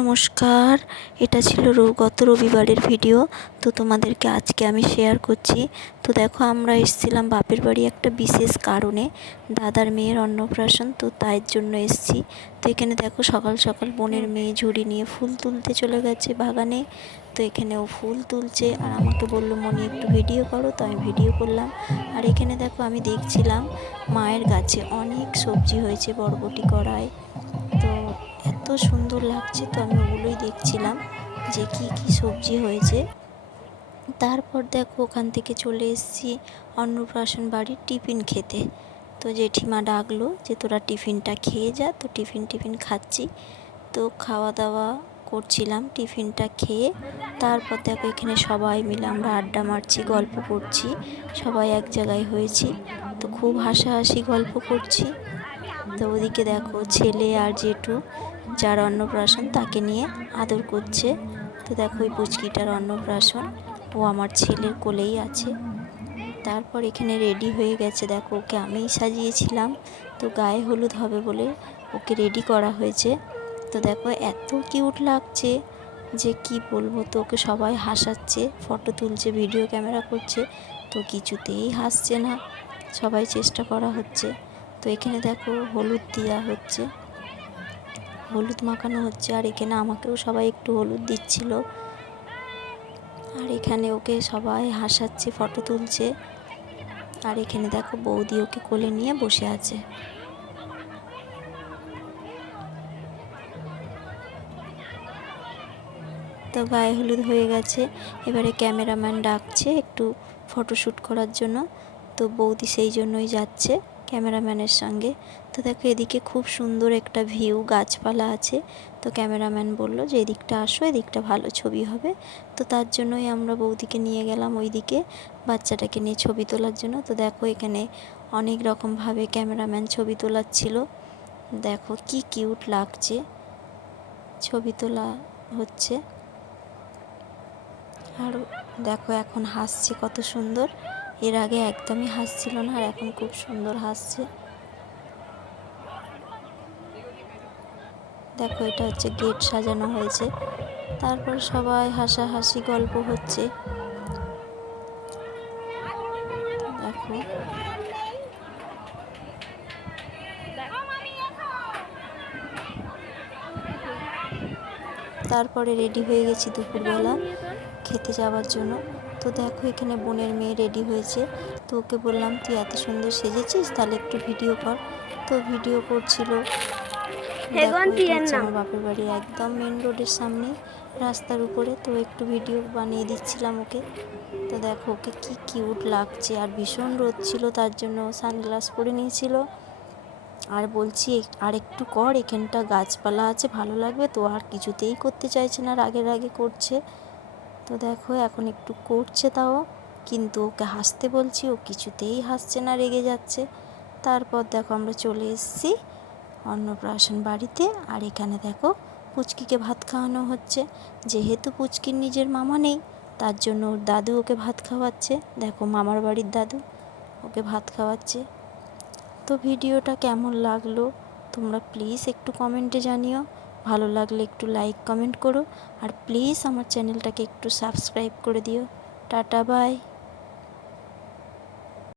নমস্কার, এটা ছিল গত রবিবারের ভিডিও। তো তোমাদেরকে আজকে আমি শেয়ার করছি। তো দেখো, আমরা এসেছিলাম বাপের বাড়ি একটা বিশেষ কারণে, দাদার মেয়ের অন্নপ্রাশন। তো তাই জন্য এসেছি। তো এখানে দেখো, সকাল সকাল বোনের মেয়ে ঝুড়ি নিয়ে ফুল তুলতে চলে গেছে বাগানে। তো এখানে ও ফুল তুলছে আর আমাকে বললো, মনি একটু ভিডিও করো। তো আমি ভিডিও করলাম। আর এখানে দেখো, আমি দেখছিলাম মায়ের গাছে অনেক সবজি হয়েছে, বরবটি কড়াই। তো এত সুন্দর লাগছে, তো আমি ওগুলোই দেখছিলাম যে কি কি সবজি হয়েছে। তারপর দেখো, ওখান থেকে চলে এসেছি অন্নপ্রাশন বাড়ির টিফিন খেতে। তো জেঠিমা ডাকলো যে তোরা টিফিনটা খেয়ে যা। তো টিফিন খাচ্ছি। তো খাওয়া দাওয়া করছিলাম, টিফিনটা খেয়ে তারপর দেখো, এখানে সবাই মিলে আমরা আড্ডা মারছি, গল্প করছি, সবাই এক জায়গায় হয়েছি। তো খুব হাসাহাসি গল্প করছি। তো ওদিকে দেখো, ছেলে আর জেঠু, যার অন্নপ্রাশন, তাকে নিয়ে আদর করছে। তো দেখো, ওই পুচকিটার অন্নপ্রাশন, ও আমার ছেলের কোলেই আছে। তারপর এখানে রেডি হয়ে গেছে। দেখো, ওকে আমিই সাজিয়েছিলাম। তো গায়ে হলুদ হবে বলে ওকে রেডি করা হয়েছে। তো দেখো, এত কিউট লাগছে যে কি বলবো। তো ওকে সবাই হাসাচ্ছে, ফটো তুলছে, ভিডিও ক্যামেরা করছে। তো কিছুতেই হাসছে না, সবাই চেষ্টা করা হচ্ছে। তো এখানে দেখো, হলুদ দেওয়া হচ্ছে, হলুদ মাখানো হচ্ছে। আর এখানে আমাকেও সবাই একটু হলুদ দিচ্ছিল। আর এখানে ওকে সবাই হাসাচ্ছে, ফটো তুলছে। আর এখানে দেখো, বৌদি ওকে কোলে নিয়ে বসে আছে। তো গায়ে হলুদ হয়ে গেছে। এবারে ক্যামেরাম্যান ডাকছে একটু ফটোশ্যুট করার জন্য। তো বৌদি সেই জন্যই যাচ্ছে ক্যামেরাম্যানের সঙ্গে। তো দেখো, এদিকে খুব সুন্দর একটা ভিউ, গাছপালা আছে। তো ক্যামেরাম্যান বলল যে এদিকটা আসো, এদিকটা ভালো ছবি হবে। তো তার জন্যই আমরা বৌদিকে নিয়ে গেলাম ওইদিকে, বাচ্চাটাকে নিয়ে ছবি তোলার জন্য। তো দেখো, এখানে অনেক রকমভাবে ক্যামেরাম্যান ছবি তোলাচ্ছিল। দেখো কি কিউট লাগছে, ছবি তোলা হচ্ছে। আর দেখো, এখন হাসছে কত সুন্দর। এর আগে একদমই হাসছিল না, আর এখন খুব সুন্দর হাসছে। দেখো, এটা হচ্ছে গেট সাজানো হয়েছে। তারপর সবাই হাসাহাসি গল্প হচ্ছে। দেখো, তারপরে রেডি হয়ে গেছি দুপুরবেলা খেতে যাওয়ার জন্য। তো দেখো, এখানে বোনের মেয়ে রেডি হয়েছে। তো ওকে বললাম, তুই এত সুন্দর সেজেছিস, তাহলে একটু ভিডিও কর। তো ভিডিও করছিল। দেখো, এটা হচ্ছে আমার বাপের বাড়ি, একদম মেন রোডের সামনে, রাস্তার উপরে। তো একটু ভিডিও বানিয়ে দিচ্ছিলাম ওকে। তো দেখো, ওকে কি কিউট লাগছে। আর ভীষণ রোদ ছিল, তার জন্য সানগ্লাস পরে নিয়েছিল। আর বলছি, আর একটু কর, এখানটা গাছপালা আছে, ভালো লাগবে। তো আর কিছুতেই করতে চাইছে না, রাগে রাগে করছে। তো দেখো, এখন একটু করছে তাও, কিন্তু ওকে হাসতে বলছি, ও কিছুতেই হাসছে না, রেগে যাচ্ছে। তারপর দেখো, আমরা চলে এসেছি অন্নপ্রাশন বাড়িতে। আর এখানে দেখো, পুচকিকে ভাত খাওয়ানো হচ্ছে। যেহেতু পুচকির নিজের মামা নেই, তার জন্য ওর দাদু ওকে ভাত খাওয়াচ্ছে। দেখো, মামার বাড়ির দাদু ওকে ভাত খাওয়াচ্ছে। তো ভিডিওটা কেমন লাগলো তোমরা প্লিজ একটু কমেন্টে জানিও। ভালো লাগলে একটু লাইক কমেন্ট করো। আর প্লিজ আমার চ্যানেলটাকে একটু সাবস্ক্রাইব করে দিও। Tata, by.